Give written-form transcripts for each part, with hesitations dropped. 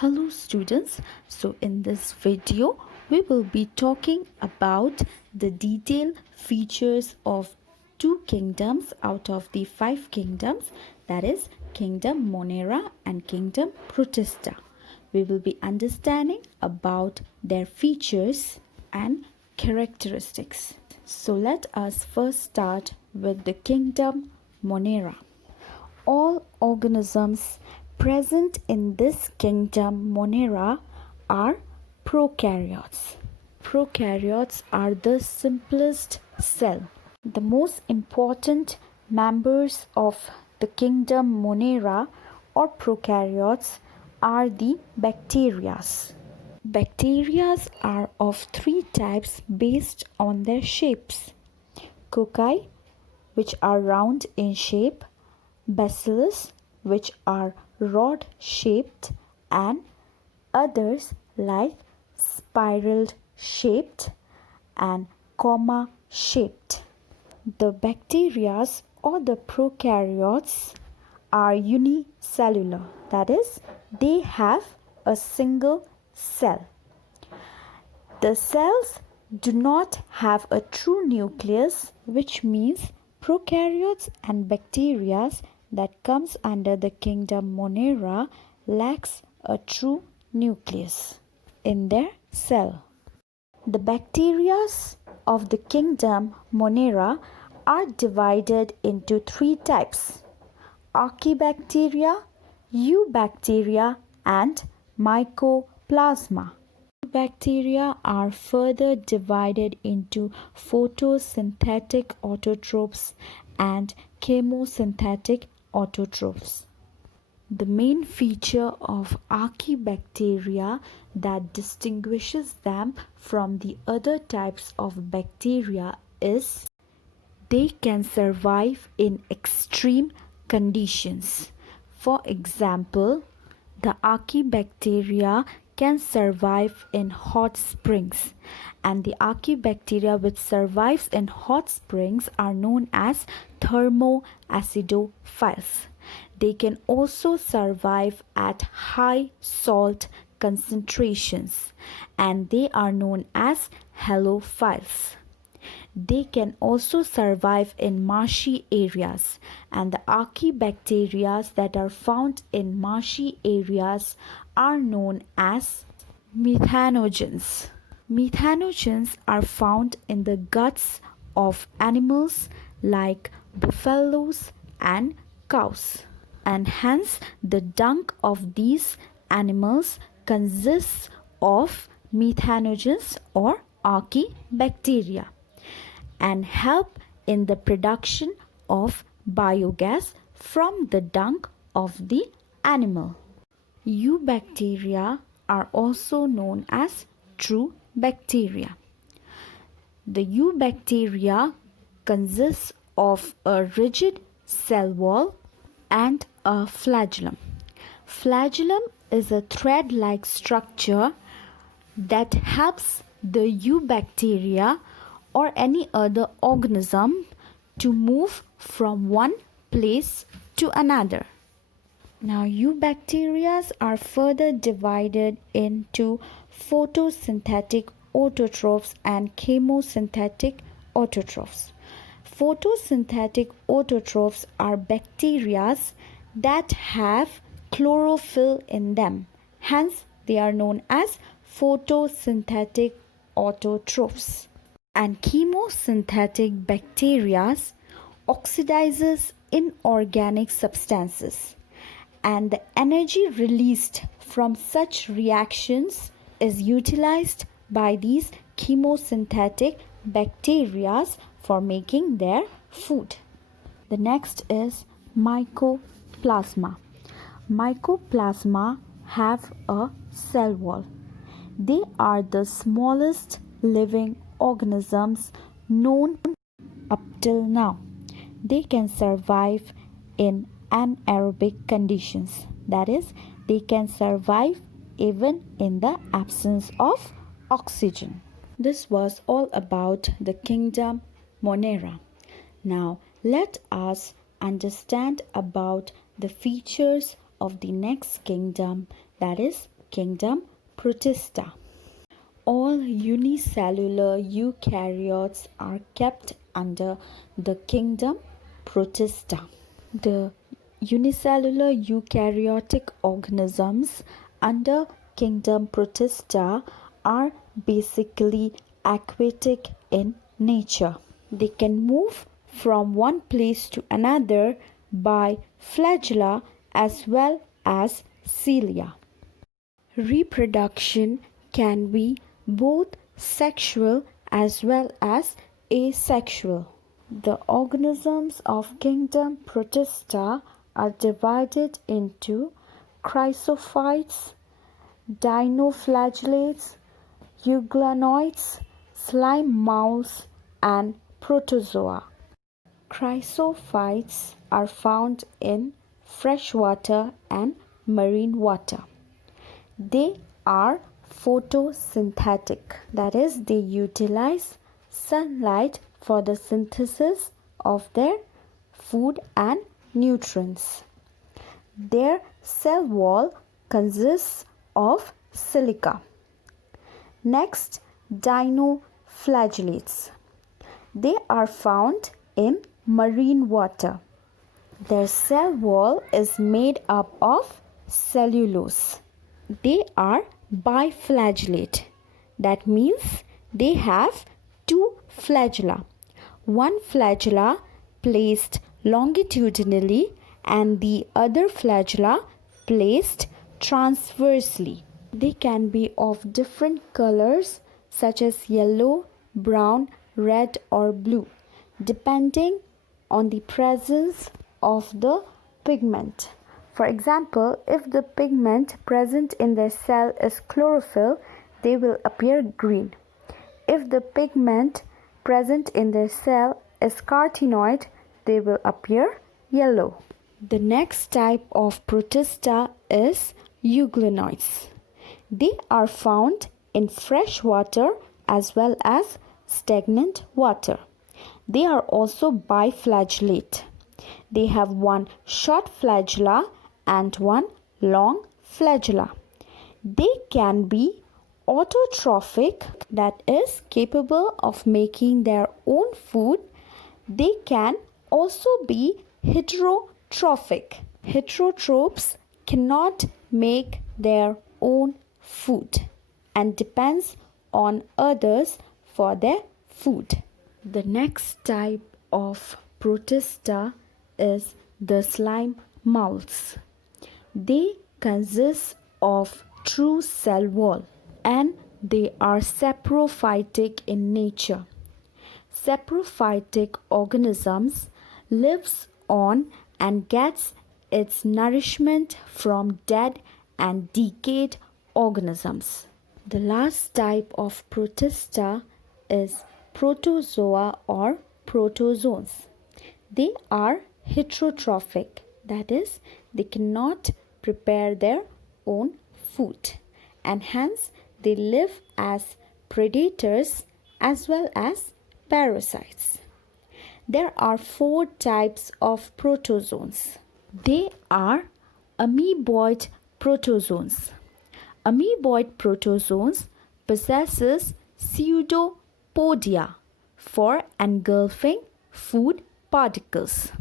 Hello students, so in this video we will be talking about the detailed features of two kingdoms out of the 5 kingdoms, that is Kingdom Monera and Kingdom Protista. We will be understanding about their features and characteristics. So let us first start with the Kingdom Monera. All organisms present in this Kingdom Monera are prokaryotes. Prokaryotes are the simplest cell. The most important members of the Kingdom Monera or prokaryotes are the bacteria. Bacteria are of 3 types based on their shapes. Cocci, which are round in shape, bacillus, which are rod shaped, and others like spiral shaped and comma shaped. The bacteria or the prokaryotes are unicellular, that is, they have a single cell. The cells do not have a true nucleus, which means prokaryotes and bacteria that comes under the Kingdom Monera lacks a true nucleus in their cell. The bacteria of the Kingdom Monera are divided into 3 types: Archaebacteria, Eubacteria, and Mycoplasma. Bacteria are further divided into photosynthetic autotrophs and chemosynthetic autotrophs. The main feature of Archaebacteria that distinguishes them from the other types of bacteria is they can survive in extreme conditions. For example, the Archaebacteria can survive in hot springs, and the Archaebacteria which survives in hot springs are known as thermoacidophiles. They can also survive at high salt concentrations, and they are known as halophiles. They can also survive in marshy areas, and the Archaebacteria that are found in marshy areas are known as methanogens. Methanogens are found in the guts of animals like buffaloes and cows, and hence the dung of these animals consists of methanogens or Archaebacteria and help in the production of biogas from the dung of the animal. Eubacteria are also known as true bacteria. The eubacteria consists of a rigid cell wall and a flagellum. Flagellum is a thread-like structure that helps the eubacteria or any other organism to move from one place to another. Now, eubacteria are further divided into photosynthetic autotrophs and chemosynthetic autotrophs. Photosynthetic autotrophs are bacteria that have chlorophyll in them. Hence, they are known as photosynthetic autotrophs. And chemosynthetic bacteria oxidizes inorganic substances, and the energy released from such reactions is utilized by these chemosynthetic bacteria for making their food. The next is Mycoplasma. Mycoplasma have a cell wall. They are the smallest living organisms known up till now. They can survive in anaerobic conditions, that is, they can survive even in the absence of oxygen. This was all about the Kingdom Monera. Now let us understand about the features of the next kingdom, that is Kingdom Protista. All unicellular eukaryotes are kept under the Kingdom Protista. The unicellular eukaryotic organisms under Kingdom Protista are basically aquatic in nature. They can move from one place to another by flagella as well as cilia. Reproduction can be both sexual as well as asexual. The organisms of Kingdom Protista are divided into Chrysophytes, Dinoflagellates, Euglenoids, slime moulds, and Protozoa. Chrysophytes are found in freshwater and marine water. They are photosynthetic, that is, they utilize sunlight for the synthesis of their food and nutrients. Their cell wall consists of silica. Next, dinoflagellates. They are found in marine water. Their cell wall is made up of cellulose. They are biflagellate. That means they have two flagella. One flagella placed longitudinally and the other flagella placed transversely. They can be of different colors such as yellow, brown, red or blue, depending on the presence of the pigment. For example, if the pigment present in their cell is chlorophyll, they will appear green. If the pigment present in their cell is carotenoid, they will appear yellow. The next type of Protista is Euglenoids. They are found in fresh water as well as stagnant water. They are also biflagellate. They have one short flagella and one long flagella. They can be autotrophic, that is capable of making their own food. They can also be heterotrophic. Heterotrophs cannot make their own food and depends on others for their food. The next type of Protista is the slime moulds. They consist of true cell wall and they are saprophytic in nature. Saprophytic organisms lives on and gets its nourishment from dead and decayed organisms. The last type of Protista is Protozoa or Protozoans. They are heterotrophic, that is, they cannot prepare their own food and hence they live as predators as well as parasites. There are 4 types of protozoans. They are amoeboid protozoans. Amoeboid protozoans possesses pseudopodia for engulfing food particles.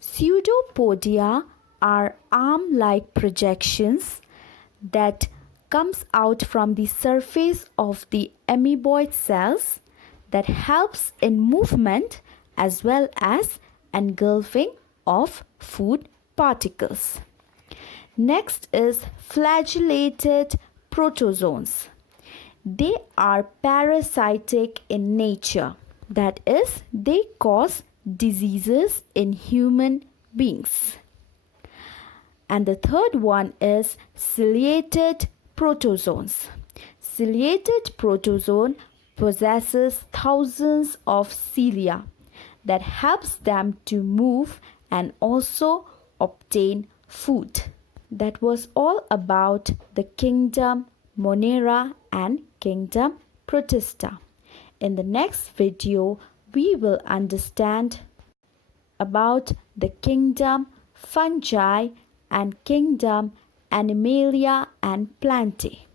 Pseudopodia are arm-like projections that comes out from the surface of the amoeboid cells that helps in movement as well as engulfing of food particles. Next is flagellated protozoans. They are parasitic in nature, that is, they cause diseases in human beings. And the third one is ciliated protozoans. Ciliated protozoan possesses thousands of cilia that helps them to move and also obtain food. That was all about the Kingdom Monera and Kingdom Protista. In the next video, we will understand about the Kingdom Fungi and Kingdom Animalia and Plantae.